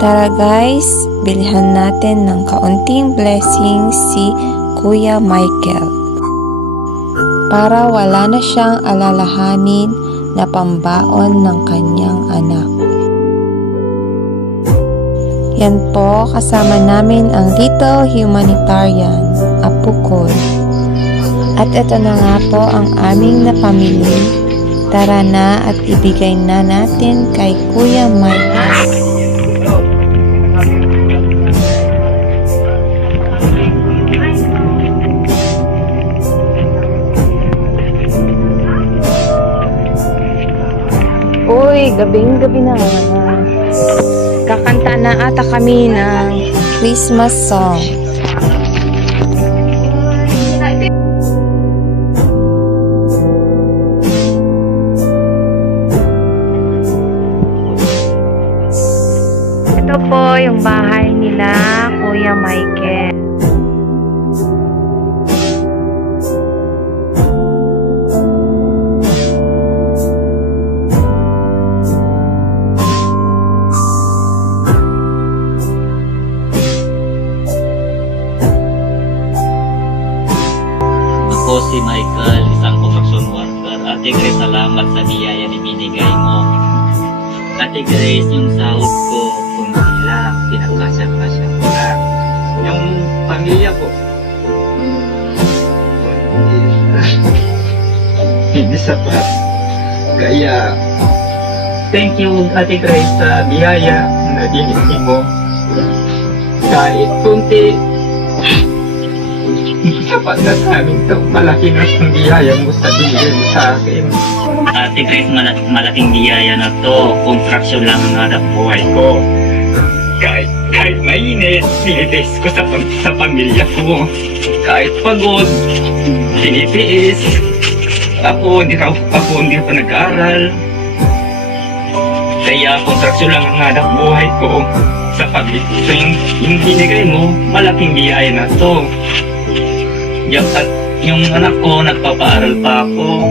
Tara guys, bilhan natin ng kaunting blessing si Kuya Michael para wala na siyang alalahanin na pambaon ng kanyang anak. Yan po, kasama namin ang Little Humanitarian, Apo ko. At ito na nga po ang aming napamili. Tara na at ibigay na natin kay Kuya Michael. Uy, gabing-gabi na. Kakanta na ata kami ng Christmas song. Ito po yung bahay nila, Kuya Michael. Ako si Michael, isang construction worker. Ate Grace, salamat sa biyaya na binigay mo. Ate Grace, yung sahod ko, kunti lang, pinagkasya-kasya ko lang. Yung pamilya ko, hindi sapat. Kaya, thank you Ate Grace sa biyaya na binigay mo. Kahit kunti, sapat na sa amin ito. Malaki na ang biyaya mo sa binigay mo sa akin. Ate Grace, malaking biyaya na to. Construction lang ang hanap buhay ko. Kahit mainit, tinitiis ko sa pamilya ko. Kahit pagod, tinitiis. Ako hindi pa nag-aaral. Kaya construction lang ang hanap buhay ko sa pamilya. So yung binigay mo, malaking biyaya na to. Yung anak ko, nagpapaaral pa ako.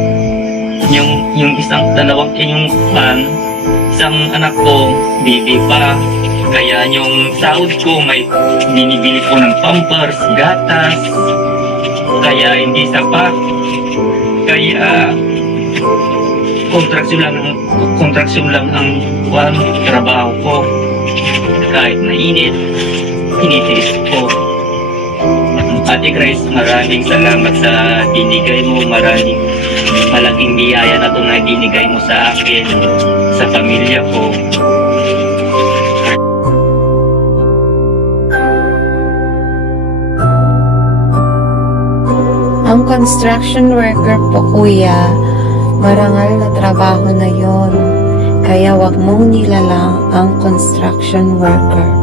Yung isang anak ko, baby pa. Kaya yung sahod ko, may binibili ko ng pampers, gatas. Kaya hindi sapat. Kaya kontraksyon lang ang trabaho ko. Kahit mainit, tinitiis ko. Ate Grace, maraming salamat sa binigay mo. Malaking biyaya na ito na binigay mo sa akin, sa pamilya ko. Ang construction worker po, Kuya, marangal na trabaho na yon. Kaya wag mong nilalang ang construction worker.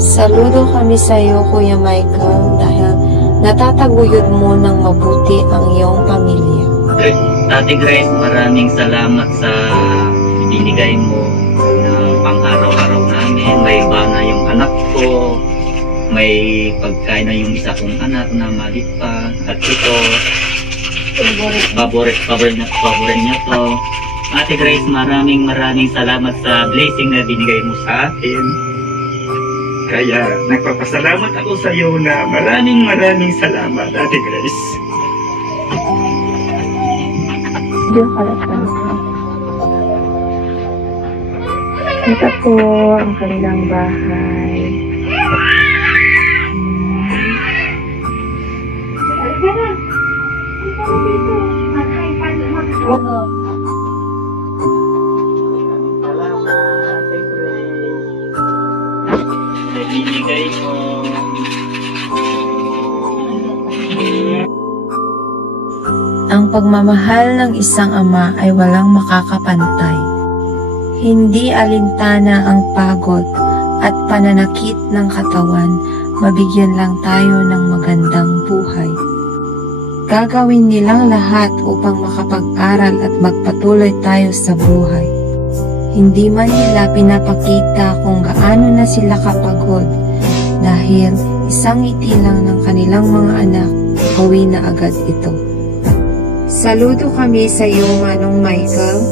Saludo kami sa iyo, Kuya Michael, dahil natataguyod mo ng mabuti ang iyong pamilya. Ate Grace, maraming salamat sa binigay mo na pang-araw-araw namin. May bana yung anak ko, may pagkain na yung isa kong anak na malit pa. At ito, favorite niya to. Ate Grace, maraming salamat sa blessing na binigay mo sa akin. Kaya nagpapasalamat ako sa iyo na maraming salamat, Ate Grace. Ito po ang kanilang bahay. Binigay mo. Ang pagmamahal ng isang ama ay walang makakapantay. Hindi alintana ang pagod at pananakit ng katawan, mabigyan lang tayo ng magandang buhay. Gagawin nilang lahat upang makapag-aral at magpatuloy tayo sa buhay. Hindi man nila pinapakita kung gaano na sila kapagod dahil isang ngiti lang ng kanilang mga anak, uwi na agad ito. Saludo kami sa iyo, Manong Michael,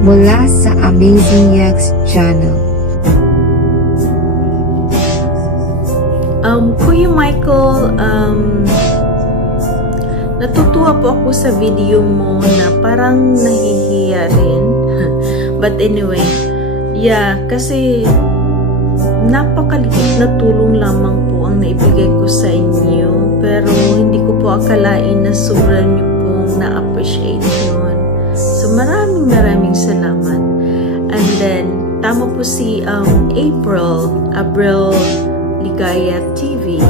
mula sa Amazing Yags Channel. Kuya Michael, natutuwa po ako sa video mo na parang nahihiya rin. But anyway, yeah, kasi napakaliit na tulong lamang po ang naibigay ko sa inyo. Pero hindi ko po akalain na sobrang niyo pong na-appreciate yun. So maraming salamat. And then, tama po si April Ligaya TV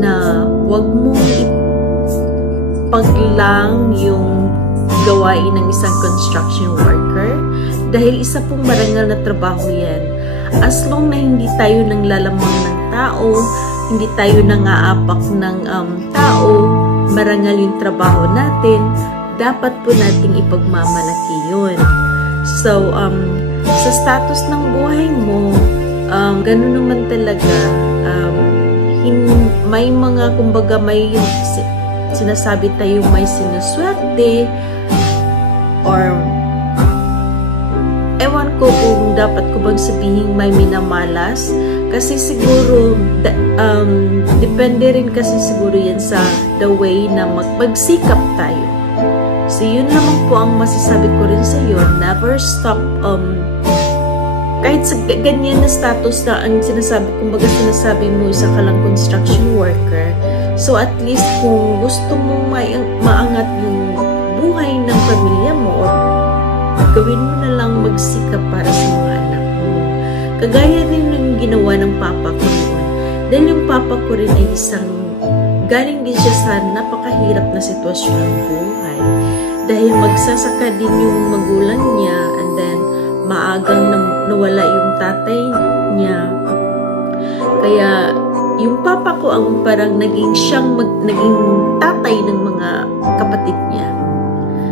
na wag mong ipaglang yung gawain ng isang construction worker dahil isa pong marangal na trabaho yan. As long na hindi tayo nanglalamang ng tao, hindi tayo nangaapak ng tao, marangal yung trabaho natin, dapat po nating ipagmamalaki yun. So, sa status ng buhay mo, ganun naman talaga. May mga, kumbaga, may sinasabi tayo may sinuswerte or ewan ko kung dapat ko bang sabihin may minamalas kasi siguro depende rin kasi siguro yan sa the way na magsikap tayo. So yun naman po ang masasabi ko rin sa iyo, never stop kahit sa ganyan na status na ang sinasabi, kumbaga sinasabi mo isa ka lang construction worker, so at least kung gusto mong maangat yung buhay ng pamilya mo, gawin mo na lang magsikap para sa mga anak mo. Kagaya din ng ginawa ng papa ko noon. Dahil yung papa ko rin ay galing din siya sa napakahirap na sitwasyon ng buhay. Dahil magsasaka din yung magulang niya and then maagang nawala yung tatay niya. Kaya yung papa ko ang parang naging tatay ng mga kapatid niya.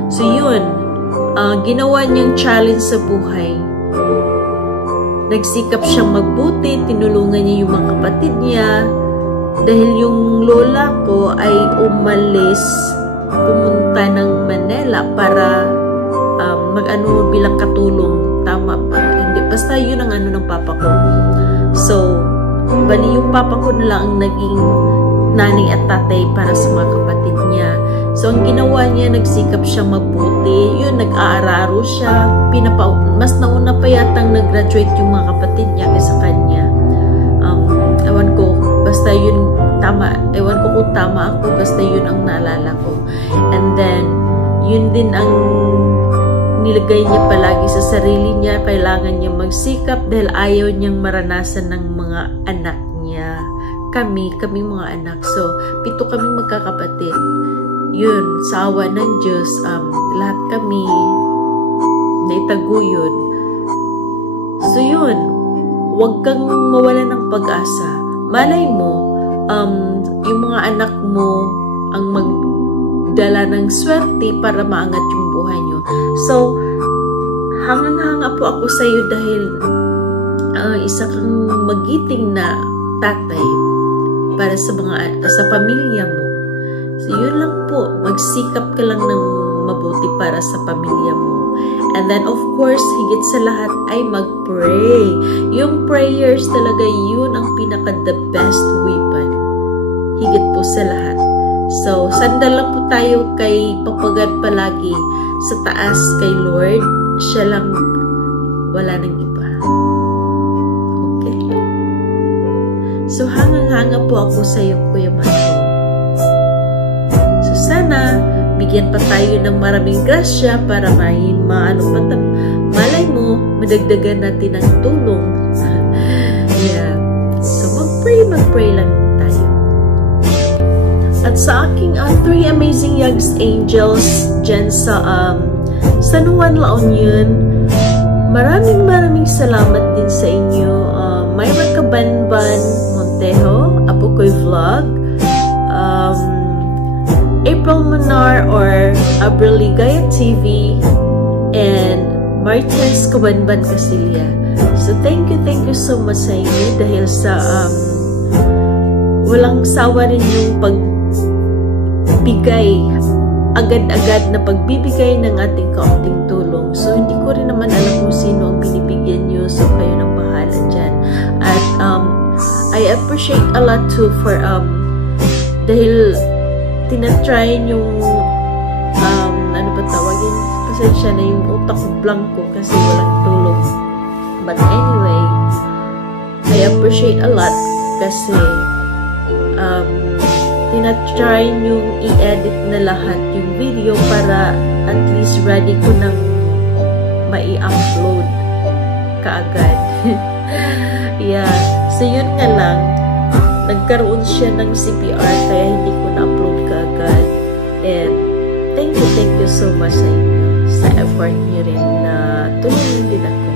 So yun, ginawa niyang challenge sa buhay. Nagsikap siyang magbuti, tinulungan niya yung mga kapatid niya. Dahil yung lola ko ay umalis, pumunta ng Manila para mag-ano bilang katulong. Tama ba? Hindi. Basta yun ang ano ng papa ko. So, bali yung papa ko na lang ang naging nanay at tatay para sa mga kapatid niya. So, ang ginawa niya, nagsikap siya mabuti. Yun, nag-aararo siya. Mas nauna pa yatang nag-graduate yung mga kapatid niya kaysa kanya. Ewan ko, basta yun, tama. Ewan ko kung tama ako, basta yun ang naalala ko. And then, yun din ang nilagay niya palagi sa sarili niya. Kailangan niya magsikap dahil ayaw niyang maranasan ng mga anak niya. Kami mga anak. So, 7 kaming magkakapatid. Yun, sa awa ng Diyos, lahat kami naitaguyod. So yun, huwag kang mawala ng pag-asa. Malay mo, yung mga anak mo ang magdala ng swerte para maangat yung buhay nyo. So, hangang-hanga po ako sa iyo dahil isa kang magiting na tatay para sa pamilya mo. So, yun lang po. Magsikap ka lang ng mabuti para sa pamilya mo. And then, of course, higit sa lahat ay mag-pray. Yung prayers talaga, yun ang pinaka-the best weapon. Higit po sa lahat. So, sandal lang po tayo kay Papagad palagi sa taas kay Lord. Siya lang, wala nang iba. Okay? So, hangang-hanga po ako sa iyo, Kuya Michael. Sana, bigyan pa tayo ng maraming grasya para malay mo, madagdagan natin ang tulong. Yeah. So, mag-pray lang tayo. At sa aking 3 amazing Yags Angels dyan sa San Juan, La Union, maraming salamat din sa inyo. Myra Cabanban Montejo, Apokoy Vlog, April Manar or April Ligaya TV, and Martins Cabanban Casilia. So thank you so much sa inyo dahil sa walang sawa rin yung pagbigay, agad-agad na pagbibigay ng ating kaunting tulong. So hindi ko rin naman alam kung sino ang binibigyan nyo, so kayo nang bahala dyan. At I appreciate a lot too for dahil tinatry yung ano ba tawagin, pasensya na yung utak ko blanco kasi walang tulog, but anyway, I appreciate a lot kasi tinatry yung i-edit na lahat yung video para at least ready ko nang mai-upload kaagad. Yeah, so yun nga lang, nagkaroon siya ng CPR kaya hindi ko na-upload kaagad. And thank you so much sa inyo sa effort niyo rin na tulungan din ako.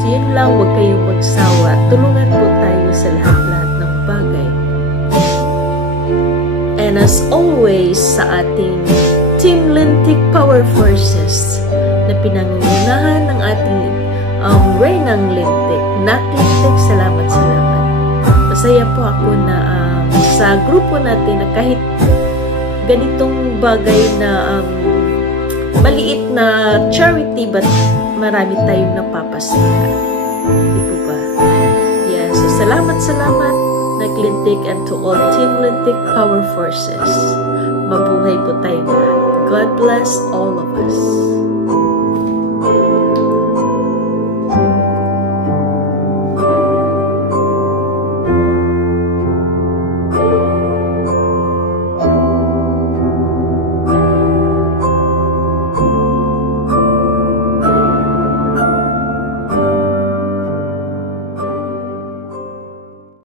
So yun lang, huwag kayong magsawa, tulungan po tayo sa lahat-lahat ng bagay. And as always, sa ating Team Lintik Power Forces na pinangungunahan ng ating Reynang Lintik, Nat Lintik, salamat. Masaya po ako na sa grupo natin na kahit ganitong bagay na maliit na charity, but marami tayong napapasaya. Di po ba? Yeah, so salamat Nat Lintik, and to all Team Lintik Power Forces. Mabuhay po tayong lahat. God bless all of us.